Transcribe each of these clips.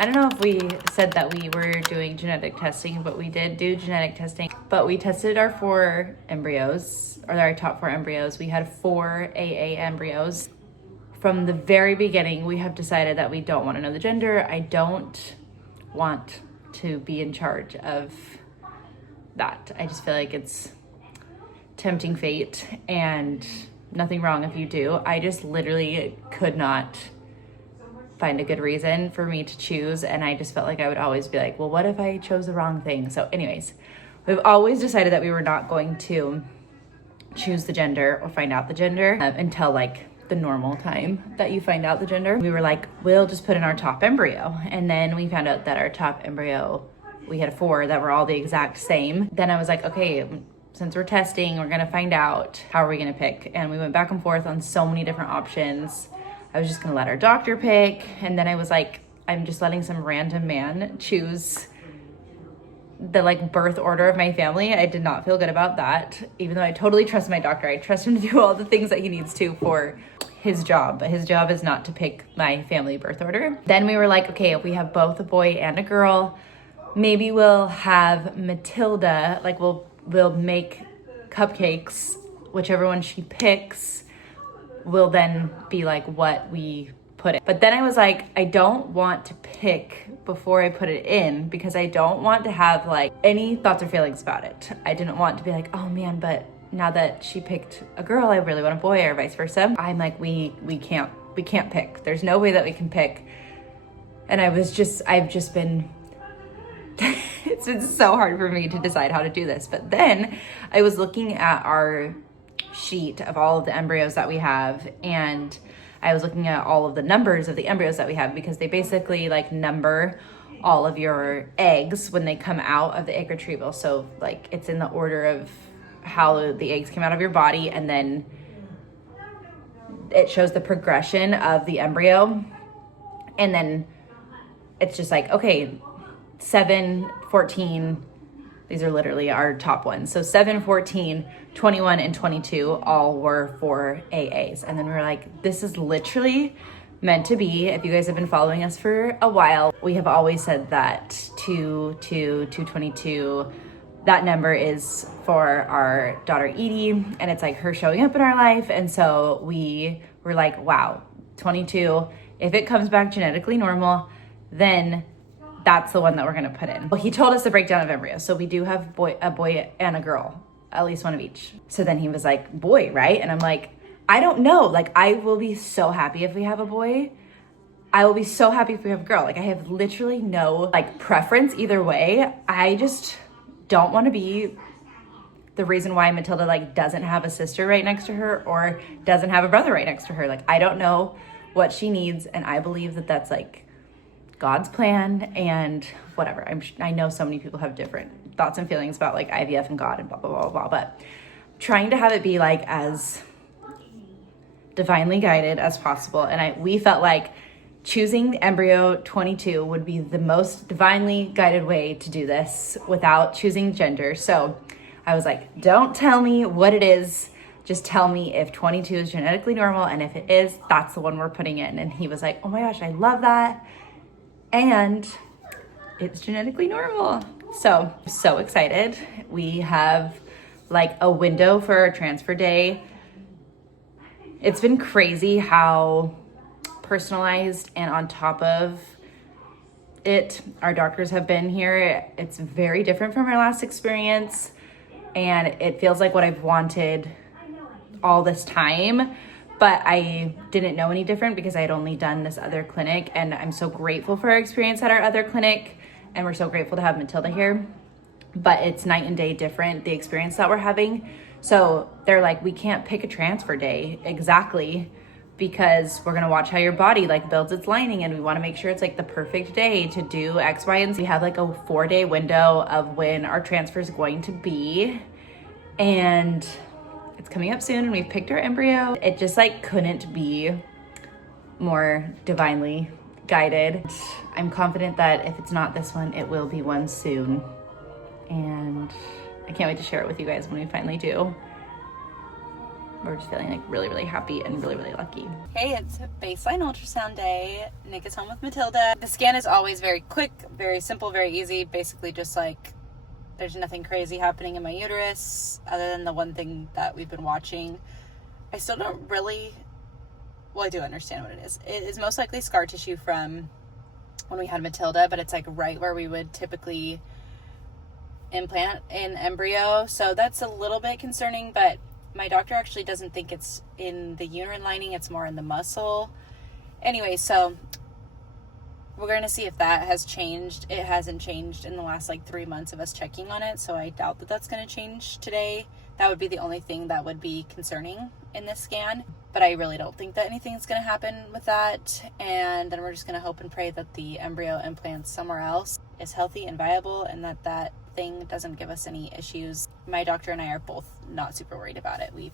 I don't know if we said that we were doing genetic testing, but we did do genetic testing. But we tested our 4 embryos, or our top 4 embryos. We had 4 AA embryos. From the very beginning, we have decided that we don't want to know the gender. I don't want to be in charge of that. I just feel like it's tempting fate, and nothing wrong if you do. I just literally could not find a good reason for me to choose, and I just felt like I would always be like, well, what if I chose the wrong thing? So anyways, we've always decided that we were not going to choose the gender or find out the gender until like the normal time that you find out the gender. We were like, we'll just put in our top embryo. And then we found out that our top embryo, we had 4 that were all the exact same. Then I was like, okay, since we're testing, we're gonna find out, how are we gonna pick? And we went back and forth on so many different options. I was just gonna let our doctor pick. And then I was like, I'm just letting some random man choose the like birth order of my family. I did not feel good about that, even though I totally trust my doctor. I trust him to do all the things that he needs to for his job, but his job is not to pick my family birth order. Then we were like, okay, if we have both a boy and a girl, maybe we'll have Matilda, like we'll make cupcakes, whichever one she picks will then be like what we put in. But then I was like, I don't want to pick before I put it in, because I don't want to have like any thoughts or feelings about it. I didn't want to be like, oh man, but now that she picked a girl, I really want a boy, or vice versa. I'm like, we can't pick. There's no way that we can pick. And I've just been it's been so hard for me to decide how to do this. But then I was looking at our sheet of all of the embryos that we have, and I was looking at all of the numbers of the embryos that we have, because they basically like number all of your eggs when they come out of the egg retrieval. So like it's in the order of how the eggs came out of your body, and then it shows the progression of the embryo. And then it's just like, okay, 7, 14, these are literally our top ones. So 7, 14, 21, and 22 all were for AAs. And then we were like, this is literally meant to be. If you guys have been following us for a while, we have always said that 222, that number is for our daughter Edie, and it's like her showing up in our life. And so we were like, wow, 22, if it comes back genetically normal, then that's the one that we're gonna put in. Well, he told us the breakdown of embryos. So we do have a boy and a girl, at least one of each. So then he was like, boy, right? And I'm like, I don't know. Like, I will be so happy if we have a boy. I will be so happy if we have a girl. Like, I have literally no like preference either way. I just don't want to be the reason why Matilda like doesn't have a sister right next to her, or doesn't have a brother right next to her. Like, I don't know what she needs, and I believe that that's like God's plan, and whatever. I know so many people have different thoughts and feelings about like IVF and God and blah, blah, blah, blah, but trying to have it be like as divinely guided as possible. And we felt like choosing the embryo 22 would be the most divinely guided way to do this without choosing gender. So I was like, don't tell me what it is. Just tell me if 22 is genetically normal, and if it is, that's the one we're putting in. And he was like, oh my gosh, I love that. And it's genetically normal. So excited. We have like a window for our transfer day. It's been crazy how personalized and on top of it our doctors have been here. It's very different from our last experience, and it feels like what I've wanted all this time. But I didn't know any different because I had only done this other clinic, and I'm so grateful for our experience at our other clinic, and we're so grateful to have Matilda here. But it's night and day different, the experience that we're having. So they're like, we can't pick a transfer day exactly, because we're gonna watch how your body like builds its lining, and we wanna make sure it's like the perfect day to do X, Y, and Z. We have like a 4-day window of when our transfer is going to be, and it's coming up soon, and we've picked our embryo. It just like couldn't be more divinely guided. I'm confident that if it's not this one, it will be one soon. And I can't wait to share it with you guys when we finally do. we're just feeling like really, really happy and really, really lucky. Hey, it's baseline ultrasound day. Nick is home with Matilda. The scan is always very quick, very simple, very easy. Basically just like there's nothing crazy happening in my uterus other than the one thing that we've been watching. I still don't really, well, I do understand what it is. It is most likely scar tissue from when we had Matilda, but it's like right where we would typically implant an embryo. So that's a little bit concerning, but my doctor actually doesn't think it's in the uterine lining. It's more in the muscle. Anyway, so we're going to see if that has changed. It hasn't changed in the last like 3 months of us checking on it. So I doubt that that's going to change today. That would be the only thing that would be concerning in this scan. But I really don't think that anything's going to happen with that. And then we're just going to hope and pray that the embryo implant somewhere else is healthy and viable and that that thing doesn't give us any issues. My doctor and I are both not super worried about it. We've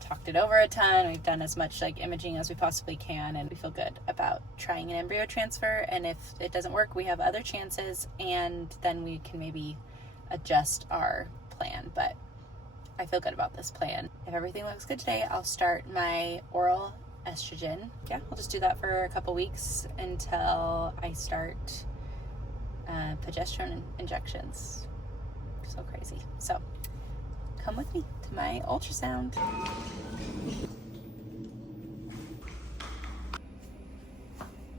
talked it over a ton. We've done as much like imaging as we possibly can, and we feel good about trying an embryo transfer. And if it doesn't work, we have other chances, and then we can maybe adjust our plan. But I feel good about this plan. If everything looks good today, I'll start my oral estrogen. Yeah, we'll just do that for a couple weeks until I start progesterone injections. So crazy. So come with me to my ultrasound.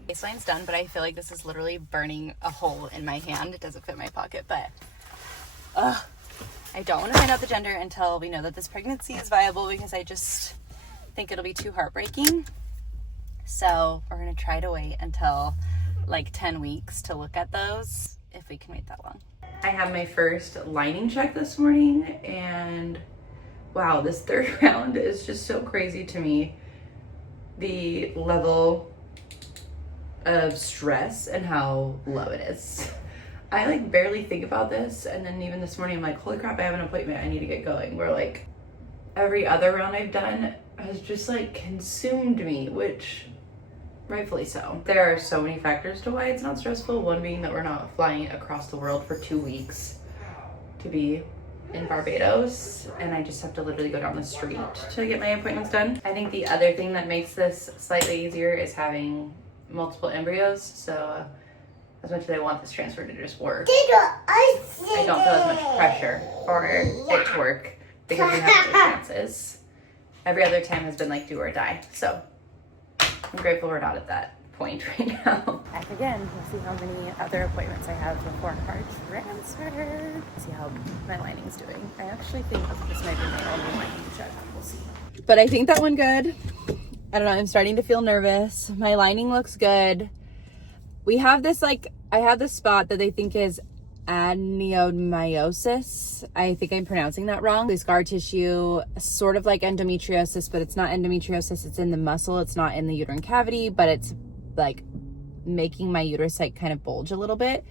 Baseline's done, but I feel like this is literally burning a hole in my hand. It doesn't fit my pocket, but I don't want to find out the gender until we know that this pregnancy is viable, because I just think it'll be too heartbreaking. So we're going to try to wait until like 10 weeks to look at those, if we can wait that long. I have my first lining check this morning, and wow, this third round is just so crazy to me. The level of stress and how low it is. I like barely think about this, and then even this morning I'm like, holy crap, I have an appointment, I need to get going. Where like every other round I've done has just like consumed me, which rightfully so. There are so many factors to why it's not stressful. One being that we're not flying across the world for 2 weeks to be in Barbados, and I just have to literally go down the street to get my appointments done. I think the other thing that makes this slightly easier is having multiple embryos. So as much as I want this transfer to just work, I don't feel as much pressure for it to work because we have other chances. Every other time has been like do or die. So I'm grateful we're not at that point right now. Back again, we'll see how many other appointments I have before our transfer. See how my lining's doing. I actually think this might be my only lining check. We'll see. But I think that went good. I don't know, I'm starting to feel nervous. My lining looks good. We have this like, I have this spot that they think is adenomyosis. I think I'm pronouncing that wrong. The scar tissue, sort of like endometriosis, but it's not endometriosis. It's in the muscle. It's not in the uterine cavity, but it's like making my uterus like kind of bulge a little bit.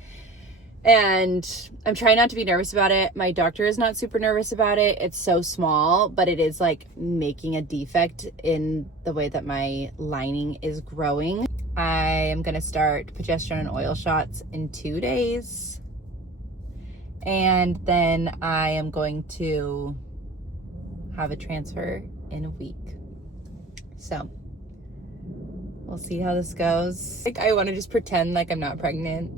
And I'm trying not to be nervous about it. My doctor is not super nervous about it. It's so small, but it is like making a defect in the way that my lining is growing. I am going to start progesterone and oil shots in 2 days. And then I am going to have a transfer in a week. So we'll see how this goes. Like, I want to just pretend like I'm not pregnant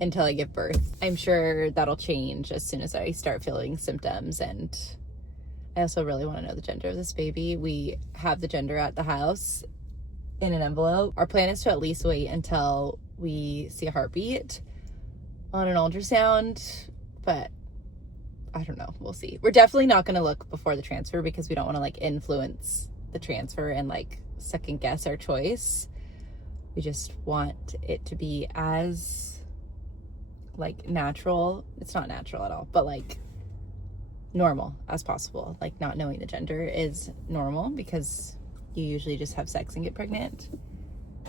until I give birth. I'm sure that'll change as soon as I start feeling symptoms. And I also really want to know the gender of this baby. We have the gender at the house in an envelope. Our plan is to at least wait until we see a heartbeat on an ultrasound, but I don't know, we'll see. We're definitely not going to look before the transfer because we don't want to like influence the transfer and like second guess our choice. We just want it to be as like natural, it's not natural at all, but like normal as possible. Like not knowing the gender is normal because you usually just have sex and get pregnant.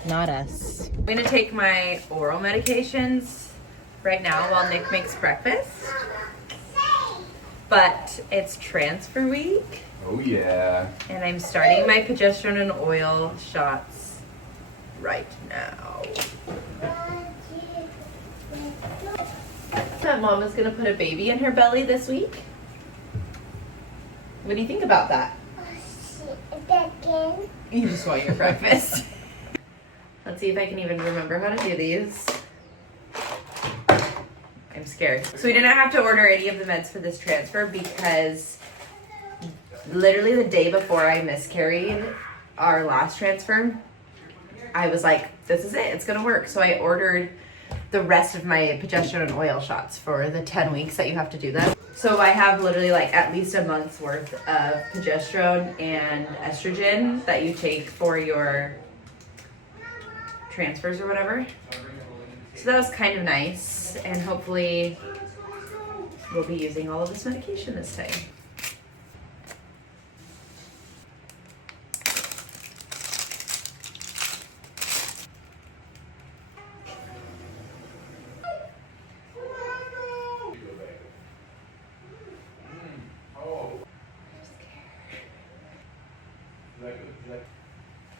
Not us. I'm gonna take my oral medications right now while Nick makes breakfast. But it's transfer week. Oh yeah. And I'm starting my progesterone and oil shots right now. That mom is gonna put a baby in her belly this week. What do you think about that? You just want your breakfast. Let's see if I can even remember how to do these. I'm scared. So we didn't have to order any of the meds for this transfer because literally the day before I miscarried our last transfer, I was like, this is it, it's gonna work. So I ordered the rest of my progesterone and oil shots for the 10 weeks that you have to do them. So I have literally like at least a month's worth of progesterone and estrogen that you take for your transfers or whatever. So that was kind of nice, and hopefully we'll be using all of this medication this time.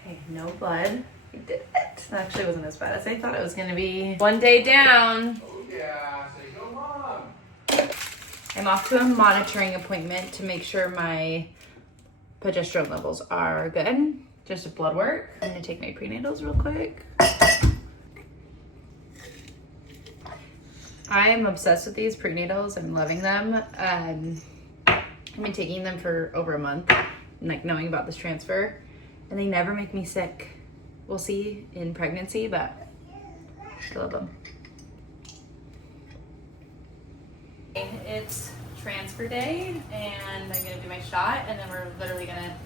Okay, no blood. We did it. It actually wasn't as bad as I thought it was going to be. One day down. Oh yeah, say go mom. I'm off to a monitoring appointment to make sure my progesterone levels are good. Just a blood work. I'm going to take my prenatals real quick. I am obsessed with these prenatals. I'm loving them. I've been taking them for over a month, like knowing about this transfer, and they never make me sick. We'll see in pregnancy, but I love them. It's transfer day, and I'm gonna do my shot, and then we're literally gonna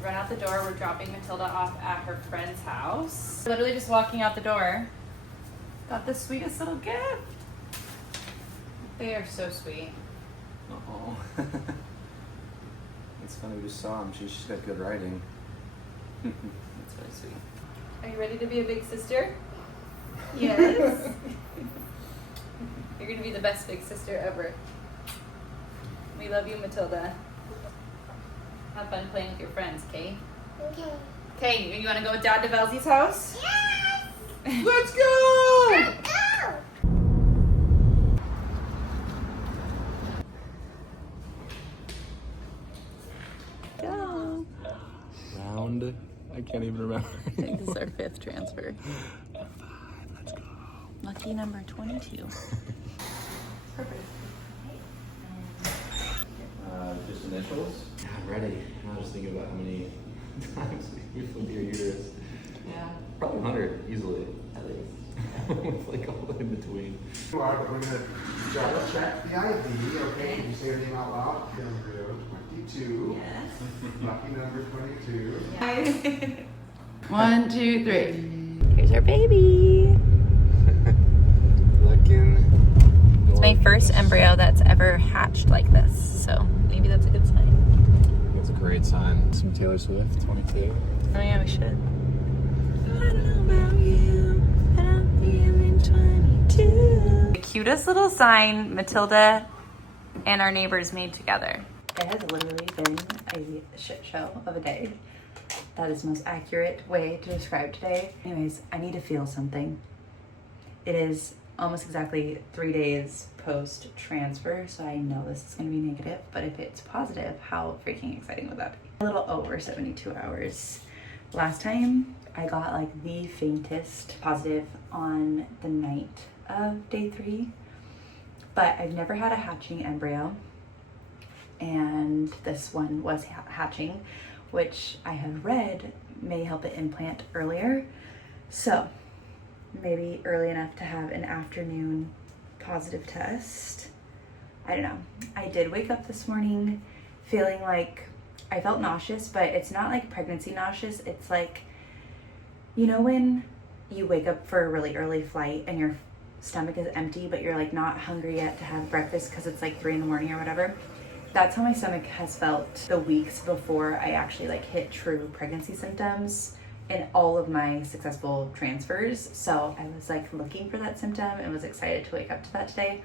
run out the door. We're dropping Matilda off at her friend's house. Literally just walking out the door. Got the sweetest little gift. They are so sweet. Oh. It's funny, we just saw him. She's got good writing. That's really sweet. Are you ready to be a big sister? Yes. You're gonna be the best big sister ever. We love you, Matilda. Have fun playing with your friends, Kay? Okay. Okay, you wanna go with Dad to Velzy's house? Yes! Let's go! Let's go! Go. Round. I can't even remember. I think this is our 5th transfer. 5, let's go. Lucky number 22. Perfect. Just initials? God, ready. I was thinking about how many times we flipped your uterus. Yeah. Probably 100, easily, at least. With like all the in between. You are, but we're going to double check the ID, okay? Can you say your name out loud? Embryo 22. Yes. Lucky number 22. 1, 2, 3. Here's our baby. Looking. It's my first embryo that's ever hatched like this, so maybe that's a good sign. That's a great sign. Some Taylor Swift, 22. Oh yeah, we should. I don't know about you, but I'm feeling 22. The cutest little sign Matilda and our neighbors made together. It has literally been a shit show of a day. That is the most accurate way to describe today. Anyways, I need to feel something. It is almost exactly 3 days post transfer, so I know this is going to be negative, but if it's positive, how freaking exciting would that be? A little over 72 hours. Last time I got like the faintest positive on the night of day 3, but I've never had a hatching embryo, and this one was hatching, which I have read may help it implant earlier. So maybe early enough to have an afternoon positive test. I don't know. I did wake up this morning feeling like I felt nauseous, but it's not like pregnancy nauseous. It's like, you know, when you wake up for a really early flight and your stomach is empty, but you're like not hungry yet to have breakfast because it's like 3 in the morning or whatever. That's how my stomach has felt the weeks before I actually like hit true pregnancy symptoms in all of my successful transfers. So I was like looking for that symptom and was excited to wake up to that today.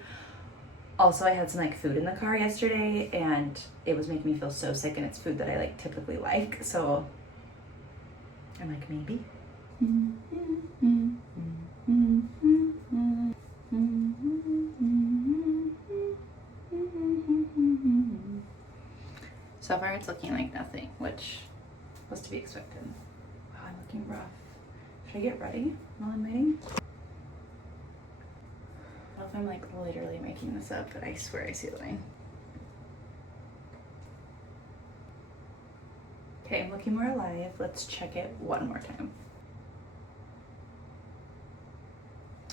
Also, I had some like food in the car yesterday and it was making me feel so sick, and it's food that I like typically like. So I'm like, maybe. So far it's looking like nothing, which Was to be expected. Wow, I'm looking rough. Should I get ready while I'm waiting? I don't know if I'm like literally making this up, but I swear I see the line. Okay, I'm looking more alive. Let's check it one more time.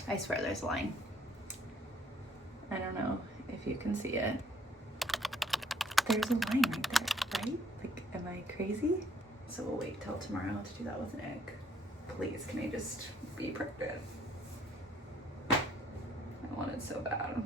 I swear there's a line. I don't know if you can see it. There's a line right there, right? Like, am I crazy? So we'll wait till tomorrow to do that with Nick. Please, can I just be pregnant? I want it so bad.